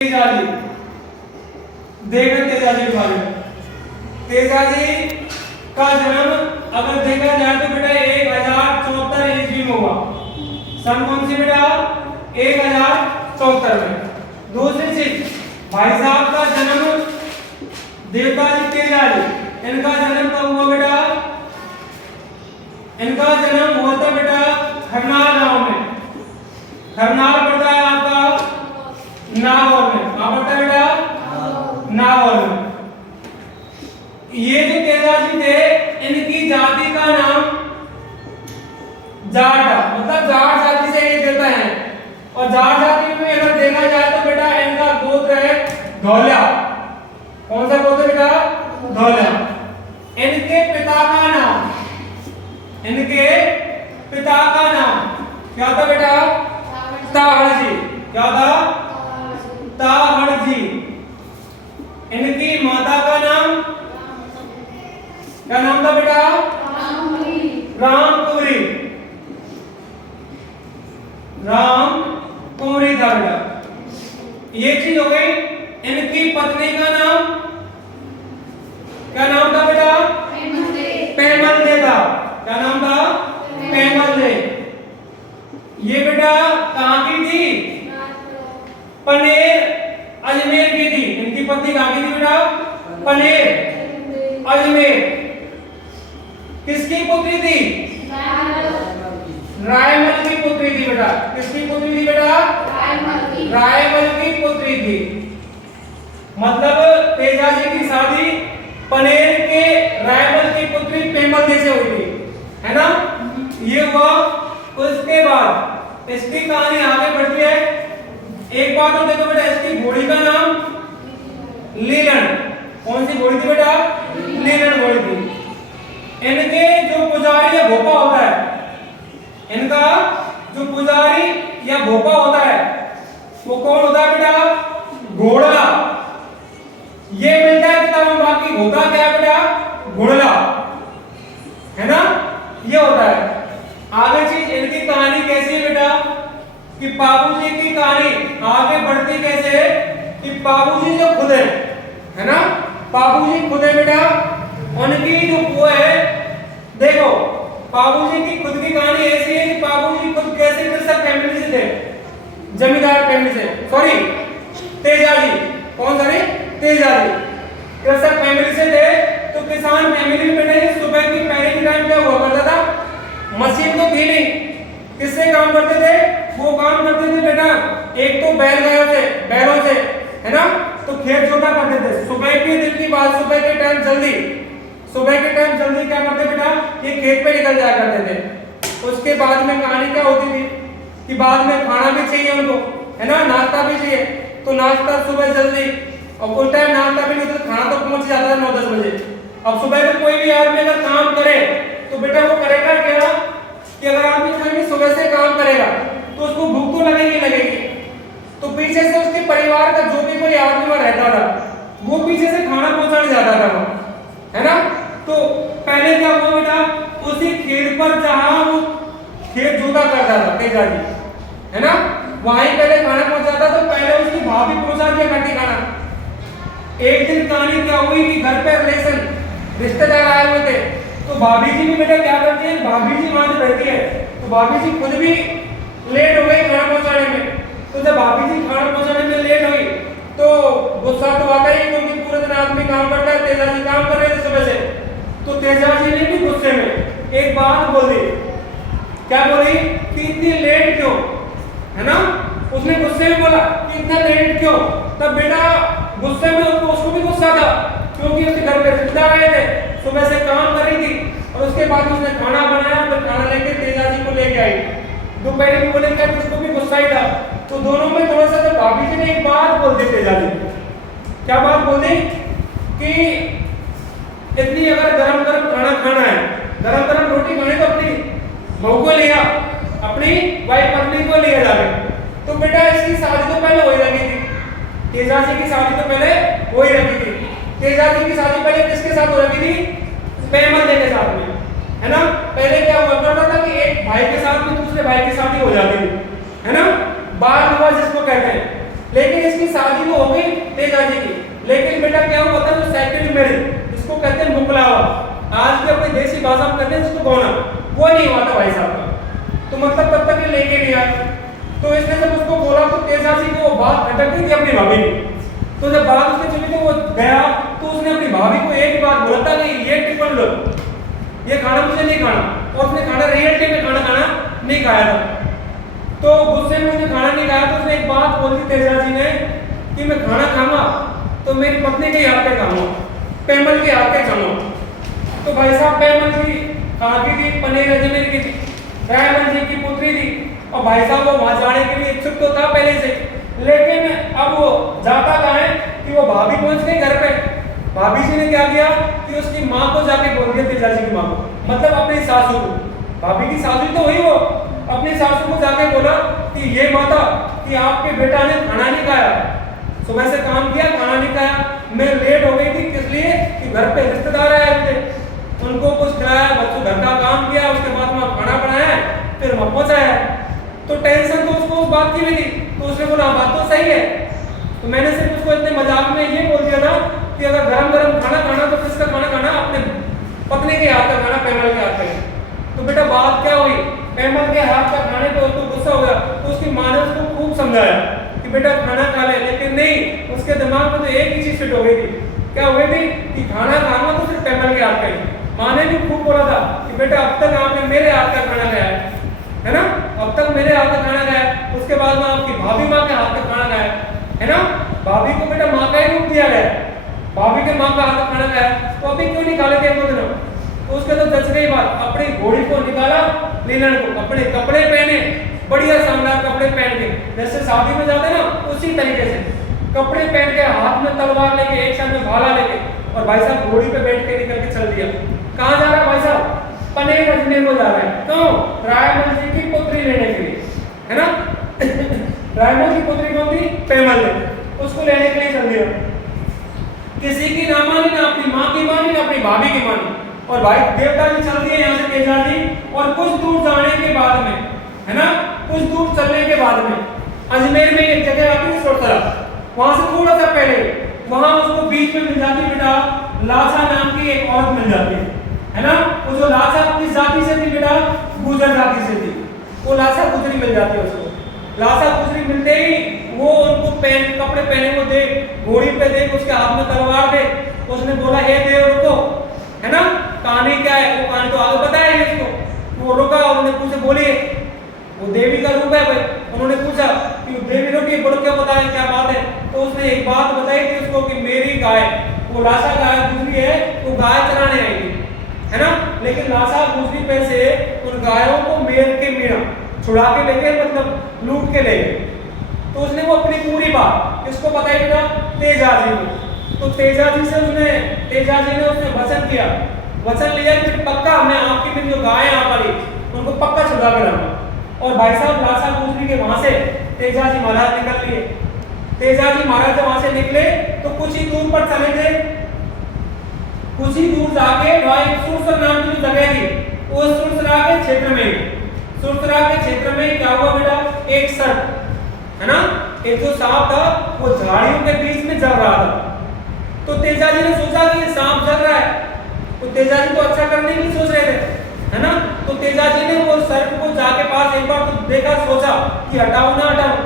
तेजाजी देखना तेजाजी के बारे में। तेजाजी का जन्म अगर देखा जाए तो बेटा 1074 ईस्वी में हुआ। सन कौन सी बेटा 1074 में। दूसरी चीज भाई साहब का जन्म देवताजी तेजाजी, इनका जन्म कब हुआ बेटा? इनका जन्म हुआ था बेटा खरनाल गांव में। खरनाल पड़ता है आपका नागौर में। कहां पड़ता है बेटा? नागौर में। ये जो तेजाजी थे इनकी जाति का नाम जाट, मतलब जाट जाति से ये देता है। और जाट जाति में अगर देखा जाए तो बेटा इनका गोत्र है धौल्या। कौन सा गोत्र बेटा? धौल्या। इनके पिता का नाम, इनके पिता का नाम क्या था बेटा? ताहड़जी। क्या था? ताहड़जी। इनकी माता का नाम क्या नाम था बेटा? रामकुंवरी। रामकुंवरी था बेटा। ये चीज हो गई। इनकी पत्नी का नाम क्या नाम था बेटा? पेमलदे था। क्या नाम था? पेमलदे। ये बेटा कहां की थी? पनेर अजमेर की थी। इनकी पत्नी कहां की थी बेटा? पनेर अजमेर। किसकी पुत्री थी? रायमल की पुत्री थी बेटा। किसकी पुत्री थी बेटा? रायमल की पुत्री थी। मतलब तेजाजी की शादी पनेर के रायमल की पुत्री पेमलदे से हुई थी, है ना? ये हुआ। उसके बाद इसकी कहानी आगे बढ़ती है। एक बात तो देखो बेटा, इसकी घोड़ी का नाम लीलन। कौन सी घोड़ी थी बेटा? लीलन घोड़ी थी। इनके जो पुजारी या भोपा होता है, इनका जो पुजारी या भोपा होता है वो कौन होता है बेटा? घोड़ला। ये मिलता है किताब में, बाकी होता क्या है बेटा? घोड़ला, है ना? ये होता है। आगे चीज इनकी कहानी कैसी है बेटा? कि बाबूजी की कहानी आगे बढ़ती कैसे है कि बाबूजी जो खुद है ना? बाबूजी खुद है बेटा। उनकी जो वो है, देखो बाबूजी की खुद की कहानी ऐसी है कि बाबूजी खुद कैसे कृषक फैमिली से थे, जमींदार फैमिली से। सॉरी तेजाजी, कौन सा रे? तेजाजी कृषक फैमिली से थे। तो किसान फैमिली में बेटा सुबह की पहले के टाइम क्या हुआ करता था? मशीन तो थी नहीं। किससे काम करते थे? वो काम करते थे बेटा एक तो बैलों से, है ना? तो खेत जोता करते थे। सुबह के दिन की बात, सुबह के टाइम जल्दी क्या करते बेटा? ये खेत पे निकल जाया करते थे। उसके बाद में कहानी क्या होती थी कि बाद में खाना भी चाहिए उनको, है ना? नाश्ता भी चाहिए। तो नाश्ता सुबह जल्दी, और कोई टाइम नाश्ता भी नहीं तो खाना तो पहुंच जाता था 9-10 बजे। अब सुबह में कोई भी आदमी अगर काम करे तो बेटा वो करेगा क्या कि अगर आदमी खाली सुबह से काम करेगा तो उसको भूख तो लगेगी। तो पीछे से उसके परिवार का जो भी कोई आदमी वहां रहता था वो पीछे से खाना पहुंचाने जाता था वहां, है ना? तो पहले क्या हुआ बेटा? उसी खेत पर जहां वो खेत जोता करता था तेजाजी, है ना? वहीं पहले खाना पहुंचाता। तो पहले उसकी भाभी पहुंचा दिया करती खाना। एक दिन कहानी क्या हुई कि घर पे रिश्तेदार आए हुए थे। तो भाभी जी भी बेटा क्या करती है? भाभी जी वहां जो रहती है तो भाभी जी खुद भी लेट हो गई खाना पहुंचाने में। तो जब भाभी जी खाना पहुंचाने में लेट हुई तो गुस्सा तो आता ही, क्योंकि पूरे दिन आदमी काम करता है। तेजाजी काम कर रहे थे सुबह से। तो तेजाजी ने भी गुस्से में एक बात बोली। क्या बोली? कि इतनी लेट क्यों, है ना? उसने गुस्से में बोला कि इतना लेट क्यों। तब बेटा गुस्से में उसको भी गुस्सा था, क्योंकि उसके घर पे रिश्तेदार आए थे, सुबह से काम कर रही थी। और उसके बाद उसने खाना बनाया, फिर खाना लेके तेजाजी को लेके आई। दोपहर में बोले क्या, उसको भी गुस्सा ही था। तो दोनों में थोड़ा सा तो भाभी जी ने एक बात बोल दी तेजाजी। क्या बात बोल दी? कि इतनी अगर गरम गरम खाना खाना है, गरम गरम रोटी खानी तो अपनी बहू को लिया, अपनी वाइफ पत्नी को लिया जाए। तो बेटा इसकी शादी तो पहले हो ही रखी थी। तेजाजी की शादी तो पहले हो ही रखी थी। तेजाजी की शादी पहले किसके साथ हो रखी थी? पेमलदे के साथ में, है ना? पहले क्या हुआ करता था कि एक भाई के साथ में दूसरे भाई की शादी हो जाती थी, है ना? बाल विवाह जिसको कहते हैं। लेकिन इसकी शादी तो हो गई तेजाजी की, लेकिन बेटा क्या हुआ था, जो सेकंड मैरिज इसको कहते हैं मुकलावा, आज के अपने देसी भाषा में कहते हैं इसको गौना, वो नहीं हुआ था भाई साहब का। तो मतलब तब तक ये लेके नहीं आया। तो इसने जब उसको बोला तो तेजाजी को वो बात अटक गई थी अपनी भाभी की। तो जब बात उसके चली तो वो गया, तो उसने अपनी भाभी को एक बात बोला था कि ये टिफिन लो, ये खाना मुझे नहीं खाना, और उसने खाना रियलिटी में खाना नहीं खाया था। तो गुस्से में उसने खाना नहीं खाया, तो उसने एक बात बोल दी तेजाजी ने कि मैं खाना खाऊंगा तो मेरी पत्नी के हाथ पे खाऊंगा, पेमल के हाथ पे खाऊंगा। तो भाई साहब पेमल की कहाँ की थी, पनेर अजमेर की थी, रायमल जी की पुत्री थी, और भाई साहब वो वहां जाने के लिए इच्छुक तो था पहले से, लेकिन अब वो जाता कहाँ है कि वो भाभी पहुंच गई घर पे। भाभी जी ने क्या किया कि उसकी माँ को जाके बोल दिया, तेजाजी की माँ को, मतलब अपनी सासू को, भाभी की सासू तो हुई वो, अपनी सासू को जाके बोला कि ये माता कि आपके बेटा ने खाना नहीं खाया, सुबह से काम किया खाना नहीं खाया, मैं लेट हो गई थी, किस लिए कि घर पे रिश्तेदार आए थे, उनको कुछ खिलाया, बच्चों घर का काम किया, उसके बाद में खाना बनाया, फिर वहां पहुंचाया। तो टेंशन तो उसको उस बात की भी थी, तो उसने बोला बात तो सही है। तो मैंने सिर्फ उसको इतने मजाक में ये बोल दिया था कि अगर गरम गरम खाना खाना तो किसका खाना खाना, अपने पत्नी के हाथ का खाना, पेमल के हाथ का। तो बेटा बात क्या हुई, पेमल के हाथ का खाने पे उसको गुस्सा हो गया, तो उसकी माँ ने उसको खूब समझाया कि बेटा खाना खा ले, लेकिन नहीं, उसके दिमाग में तो एक ही चीज फिट हो गई थी, क्या हो गई थी कि खाना खाना तो सिर्फ पेमल के हाथ का ही। माँ ने भी खूब बोला था कि बेटा अब तक आपने मेरे हाथ का खाना खाया है ना, अब तक मेरे हाथ का खाना खाया, उसके बाद में आपकी भाभी माँ के हाथ का खाना खाया है ना, भाभी को बेटा माँ का ही रूप दिया गया, भाभी के माँ का हाथ का खाना खाया, तो अभी क्यों नहीं खा लेते एक दो दिनों। तो उसके तो जच गई बात, अपनी घोड़ी को निकाला, लीलन को अपने कपड़े पहने, बढ़िया शानदार कपड़े पहन के, जैसे शादी में जाते ना उसी तरीके से कपड़े पहन के, हाथ में तलवार लेके, एक साथ में भाला लेके, और भाई साहब घोड़ी पे बैठ के निकल के चल दिया। कहाँ जा रहा है भाई साहब, पनेर रखने को जा रहा है, क्यों, रायमल जी की पुत्री लेने के लिए, है ना रायमल की पुत्री कौन थी, पेमल ने, उसको लेने के लिए चल दिया। किसी की ना मानी, ना अपनी माँ की मानी, ना अपनी भाभी की मानी, और भाई देवता जी चल दिए यहाँ से तेजाजी, और कुछ दूर जाने के बाद में, है ना, कुछ दूर चलने के बाद में अजमेर में एक जगह आती है सोटरा, वहां से थोड़ा सा पहले वहां उसको बीच में मिल जाती बेटा लाछा नाम की एक औरत मिल जाती है ना। वो जो लाछा किस जाति से थी बेटा, गुजर जाति से थी, वो लाछा गुजरी मिल जाती है उसको। लाछा गुजरी मिलते ही वो उनको पहन कपड़े पहने को देख, घोड़ी पे देख, उसके हाथ में तलवार देख, उसने बोला हे देव रुको, है ना, कहानी क्या है, वो कहानी तो आगे बताएगी उसको। वो रुका, उन्होंने पूछे बोलिए, वो देवी का रूप है भाई, उन्होंने पूछा कि देवी रुकी, बोलो क्या बताया, क्या बात है। तो उसने एक बात बताई थी उसको कि मेरी गाय, वो लाशा गाय गुजरी है, वो गाय चराने आई थी, है ना, लेकिन लाशा गुजरी पे से उन गायों को मेर के मीणा छुड़ा के ले गए, मतलब लूट के ले गए। तो उसने वो अपनी पूरी बात किसको बताई बेटा, तेजाजी को। तो तेजाजी से तेजाजी ने उसने वचन किया, वचन लिया कि पक्का मैं आपकी मेरी जो गाय यहाँ पर उनको पक्का छुड़ा के लाऊंगा। और भाई साहब लाशा गुजरी के वहां से तेजाजी महाराज निकल लिए। तेजाजी महाराज जब वहां से निकले तो कुछ ही दूर पर चले गए, कुछ ही दूर जाके वहां एक सुरसर नाम की जो जगह थी, वो सुरसरा के क्षेत्र में, सुरसरा के क्षेत्र में क्या हुआ बेटा, एक सर्प, है ना, एक जो सांप था वो झाड़ियों के बीच में जल रहा था। तो तेजाजी ने सोचा कि ये सांप जल रहा है, तो तेजाजी तो अच्छा करने की सोच रहे थे, है ना। तो तेजाजी ने वो सर्प को जाके पास एक बार तो देखा, सोचा कि हटाऊं ना हटाऊं,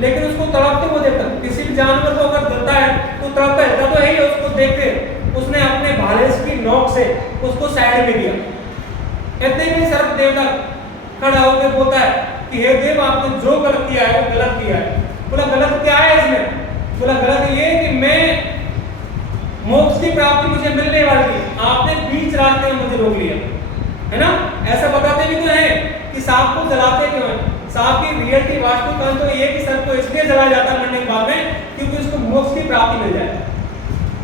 लेकिन उसको तड़पते हुए देखा, किसी भी जानवर को अगर जलता है तो तड़पता है, तो है, उसको देखते उसने अपने भाले की नोक से उसको साइड में दिया। इतने में सर्प देवता खड़ा होकर बोलता है कि हे देव, आपने जो गलत किया है वो गलत किया है। बोला गलत क्या है इसमें, बोला गलत ये कि मैं मोक्ष की प्राप्ति मुझे मिलने वाली थी, आपने बीच रास्ते में मुझे रोक लिया, है ना। ऐसा बताते भी तो है कि सांप को जलाते क्यों है, सांप की रियलिटी वास्तविक तो ये कि सर्प को इसलिए जलाया जाता है मरने के बाद में क्योंकि उसको मोक्ष की प्राप्ति मिल जाए।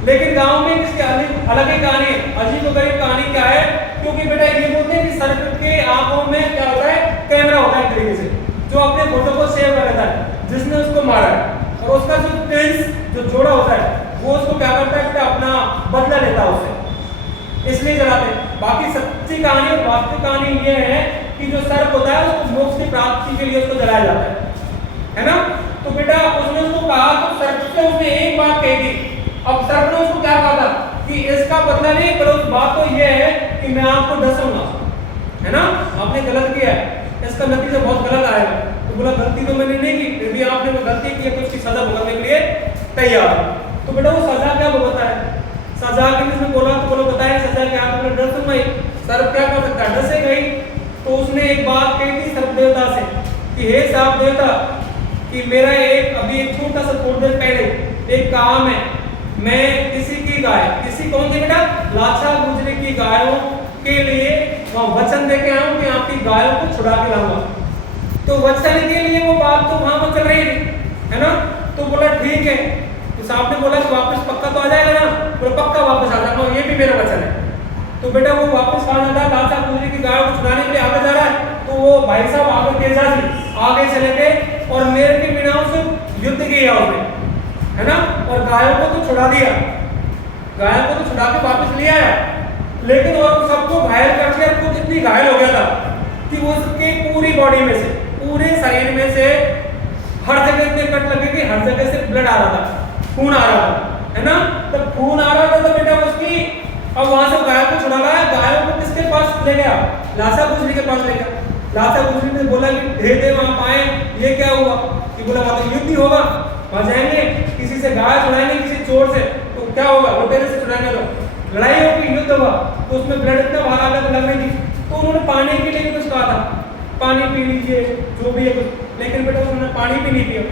लेकिन गांव में इसकी अलग ही कहानी है, अजीब व गरीब कहानी क्या है, क्योंकि बेटा ये बोलते हैं कि सर्प के आंखों में क्या होता है, कैमरा होता है एक तरीके से, जो अपने फोटो को सेव कर लेता है जिसने उसको मारा है, और उसका जो ट्विंस जो जोड़ा होता है वो उसको क्या करता है कि अपना बदला लेता है उससे, इसलिए जलाते हैं। बाकी सच्ची कहानी और वास्तविक कहानी ये है कि जो सर्प होता है उसको मोक्ष की प्राप्ति के लिए उसको जलाया जाता है ना। तो बेटा उसने उसको कहा, तो सर्प से उसने एक बात कही थी। अब सर्प ने उसको क्या कहा था कि इसका बदला नहीं, पर उस बात तो ये है कि मैं आपको डसूंगा, है ना, आपने गलत किया है, इसका नतीजा बहुत गलत आएगा। तो बोला गलती तो मैंने नहीं की, फिर भी आपने वो गलती की है तो उसकी सजा भुगतने के लिए तैयार। तो बेटा वो सजा क्या भुगता है, सजा के लिए उसने बोला, तो बोलो बताए सजा क्या, तो बोला डसूंगा ही। सर्प क्या कर सकता है, डसे गई। तो उसने एक बात कही थी सर्प देवता से कि हे सर्प देवता, कि मेरा एक अभी एक छोटा सा थोड़ी देर पहले एक काम है, मैं किसी की गाय, किसी कौन सी बेटा, लाचा गुजरी की गायों के लिए वचन दे के आया हूं कि आपकी गायों को छुड़ा के लाऊंगा। तो वचन के लिए वो बात तो वहां पर चल रही थी, है ना। तो बोला ठीक है। तो साहब ने बोला कि वापस पक्का तो आ जाएगा ना, बोला पक्का वापस आ जाऊंगा, ये भी मेरा वचन है। तो बेटा वो वापस कहाँ जाता है, लाचा गुजरी की गायों को छुड़ाने के लिए आगे जा रहा है। तो वो भाई साहब आगे तेजाजी आगे चले गए और मेरे के मीनाओं से युद्ध किया उसने, है ना, और गायों को तो छुड़ा दिया, गायों को तो छुड़ा के वापस ले आया। लेकिन वो सबको घायल करके खुद इतनी घायल हो गया था कि वो उसके पूरी बॉडी में से, पूरे शरीर में से हर जगह इतने कट लगे कि हर जगह से ब्लड आ रहा था, खून आ रहा था, है ना। जब खून आ रहा था तो बेटा उसकी, अब वहां से गायों को छुड़ा लाया, गायों को किसके पास ले गया, लाचा गुजरी के पास ले गया। लाचा गुजरी ने बोला कि हे देव आप आए, ये क्या हुआ, कि बोला वहां तो युद्ध ही होगा, वहां जाएंगे किसी से गाय छुड़ाएंगे किसी चोर से, तो क्या होगा, लुटेरे से छुड़ाएंगे, तो लड़ाई होगी, युद्ध होगा। तो उसमें ब्लड इतना बाहर आकर लग रही थी। तो उन्होंने पानी के लिए भी कुछ कहा था, पानी पी लीजिए जो भी है कुछ, लेकिन बेटा उन्होंने पानी भी नहीं पिया।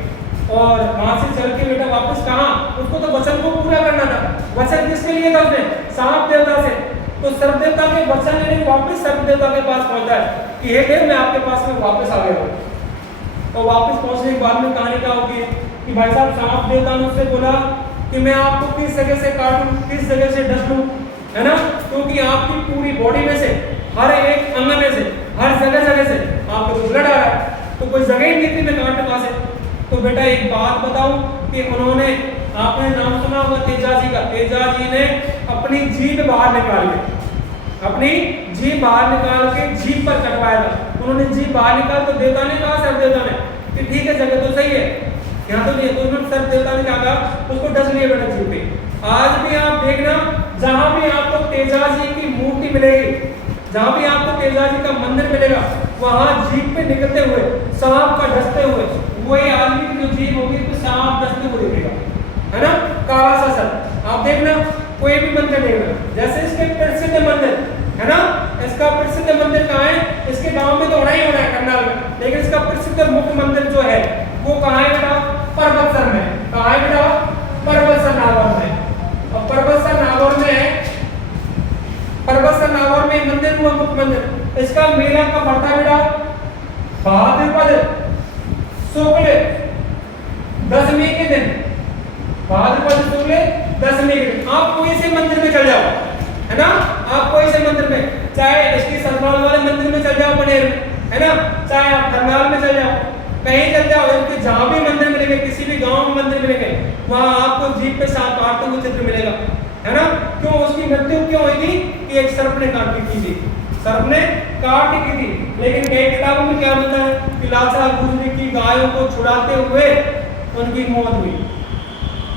और वहां से चल के बेटा वापस कहाँ, उसको तो वचन को पूरा करना था। वचन किसके लिए था उसने, सांप देवता से। तो सर्प देवता के वचन लेने वापस सर्प देवता के पास पहुंचा है कि हे देव मैं आपके पास में वापस आ गया हूँ। और वापस पहुंचने के बाद में कहानी क्या होगी कि भाई साहब सांप देवता ने उससे बोला कि मैं आपको किस जगह से काटूं, किस जगह से डस लूं, है ना, क्योंकि आपकी पूरी बॉडी में से, हर एक अंग में से, हर जगह जगह से आपको तो ब्लड आ रहा है, तो कोई जगह ही नहीं थी मैं काटने कहां से। तो बेटा एक बात बताऊं कि उन्होंने, आपने नाम सुना होगा तेजाजी का, तेजाजी ने अपनी जीभ बाहर निकाल के, अपनी जीभ बाहर निकाल के जीभ पर कटवाया था। उन्होंने जीभ बाहर निकाल, तो देवता ने कहा, सर्प देवता ने, कि ठीक है जगह तो सही है, यहाँ तो नहीं है। तो उन्होंने सर्प देवता ने क्या कहा, उसको डस लिया बेटा जीभ पे। आज भी आप देखना, जहां भी आपको तेजाजी की मूर्ति मिलेगी, जहां भी आपको तेजाजी का मंदिर मिलेगा, वहां जीभ पे निकलते हुए, सांप का डसते हुए, वही आदमी की जो जीभ होगी तो सांप डसते हुए दिखेगा, है ना, काला सा सर। आप देखना कोई भी मंदिर देखना, जैसे इसके प्रसिद्ध मंदिर, है ना, इसका प्रसिद्ध मंदिर कहाँ है, इसके गांव में तो होना ही होना है करनाल में, लेकिन इसका प्रसिद्ध मुख्य मंदिर जो है वो कहाँ है बेटा, परबतसर में। कहाँ है बेटा, परबतसर नागौर में। और परबतसर नागौर में, परबतसर नागौर में मंदिर हुआ मुख्य मंदिर। इसका मेला कब पड़ता है बेटा, भाद्रपद शुक्ल दशमी के दिन, भाद्रपद शुक्ल दशमी के दिन आप कोई से मंदिर में चल जाओ, है ना, आप कोई से मंदिर में, चाहे इसकी ससुराल वाले मंदिर में चल जाओ पनेर में, है ना, चाहे आप करनाल में चल जाओ, कहीं चल जाओ, इनके जहां भी मंदिर मिलेंगे, किसी भी गांव में मंदिर मिलेंगे, वहां आपको जीभ पे सांप काटते हुए चित्र मिलेगा, है ना। क्यों, उसकी मृत्यु क्यों हुई थी कि एक सर्प ने काट की थी, सर्प ने काट की थी। लेकिन कई किताबों में क्या मिलता है कि लाचा गुजरी की गायों को छुड़ाते हुए उनकी मौत हुई,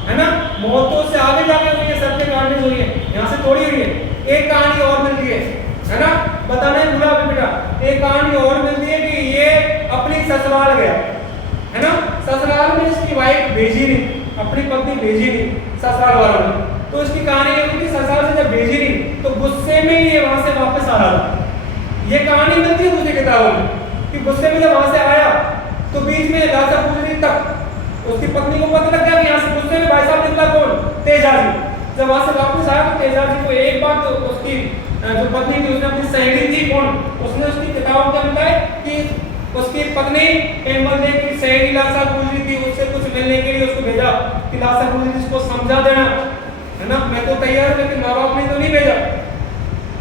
है ना। मौतों से आगे जाके हुई है, सर्प के काटने से हुई है, यहाँ से थोड़ी हुई है। एक कहानी और मिलती है ना, बताने भूला अभी बेटा, एक कहानी और मिलती है कि ये अपनी ससुराल गया, है ना, ससुराल में इसकी वाइफ भेजी नहीं, अपनी पत्नी भेजी नहीं ससुराल वालों ने। तो इसकी कहानी ये हुई, ससुराल से जब भेजी नहीं तो गुस्से में ये वहां से वापस आ रहा था। ये कहानी मिलती है दूसरी किताबों में कि गुस्से में जब वहां से आया तो बीच में लाचा गुजरी तक उसकी पत्नी को पता लग गया कि यहाँ से गुस्से में भाई साहब निकला कौन, तेजाजी। जब वहां से वापस आया तो तेजाजी को एक बात, तो उसकी जो पत्नी थी उसने अपनी सहेली थी कौन, उसने उसकी किताब क्या बताया कि उसकी पत्नी पेमल देव की सहेली लाचा गुजरी थी, उससे कुछ मिलने के लिए उसको भेजा कि लाचा गुजरी इसको समझा देना, है ना, मैं तो तैयार हूं, लेकिन माँ बाप ने तो नहीं भेजा।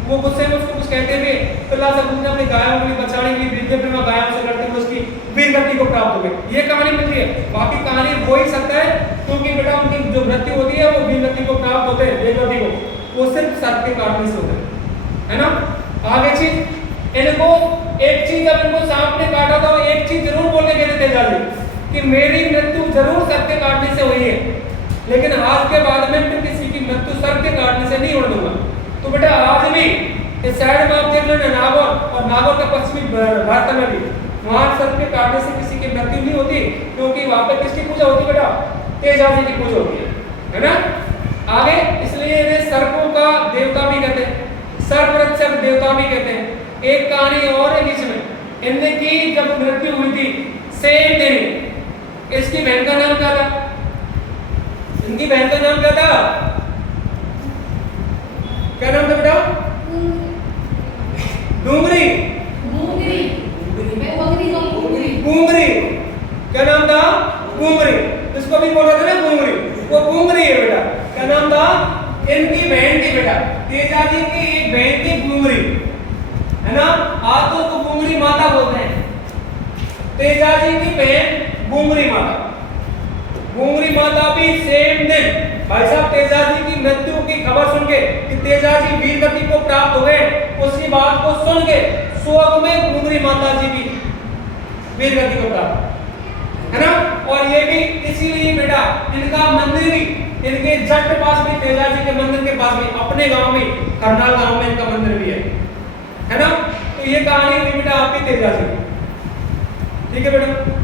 वो गुस्से में उसको कुछ कहते हुए तो लाचा गुजरी ने अपनी गायों को बचाने के लिए दिव्य प्रेमा गायों से लड़ते हुए उसकी वीरगति को प्राप्त हो गई। ये कहानी मिलती है, बाकी कहानी हो ही सकता है क्योंकि बेटा उनकी जो मृत्यु होती है वो वीरगति को प्राप्त होते हैं, वीरगति को, वो सिर्फ सर्प के काटने से होते हैं, है ना। आगे चीज, इनको एक चीज जब इनको सांप ने काटा था, एक चीज जरूर बोल के गए थे तेजाजी कि मेरी मृत्यु जरूर सर्प के काटने से हुई है, लेकिन आज के बाद में फिर किसी की मृत्यु सर्प के काटने से नहीं होने दूंगा। तो बेटा आज भी इस साइड में आप देख लेना नागौर, और नागौर के पश्चिमी भारत में भी वहां सर्प के काटने से किसी की मृत्यु नहीं होती, क्योंकि वहां पे किसकी पूजा होती बेटा? तेजाजी की पूजा होती है ना। आगे इसलिए इन्हें सर्पों का देवता भी कहते हैं, सर्परक्षक देवता भी कहते हैं। एक कहानी और है बीच में, इनकी जब मृत्यु हुई थी सेम दिन, इसकी बहन का नाम क्या था? इनकी बहन का नाम क्या था? क्या नाम था बेटा? डूंगरी। घूंगरी। क्या नाम था? घूंगरी। इसको भी बोला था ना घूंगरी, वो घूंगरी है बेटा। क्या नाम था? इनकी बहन की बेटा, तेजाजी की एक बहन थी घूंगरी, है ना। आज तो उसको घूंगरी माता बोलते हैं। तेजाजी की बहन घूंगरी माता। घूंगरी माता भी सेम दिन, भाई साहब तेजाजी की मृत्यु की खबर सुन के कि तेजाजी वीर गति को प्राप्त हो गए, उसकी बात को सुन के स्वर्ग में घूंगरी माता जी भी वीर गति को प्राप्त, है ना। और ये भी इसीलिए बेटा इनका मंदिर भी, इनके जट के पास भी, तेजाजी के मंदिर के पास भी, अपने गांव में करनाल गांव में इनका मंदिर भी है ना। तो ये कहानी हुई बेटा आपकी तेजाजी, ठीक है बेटा।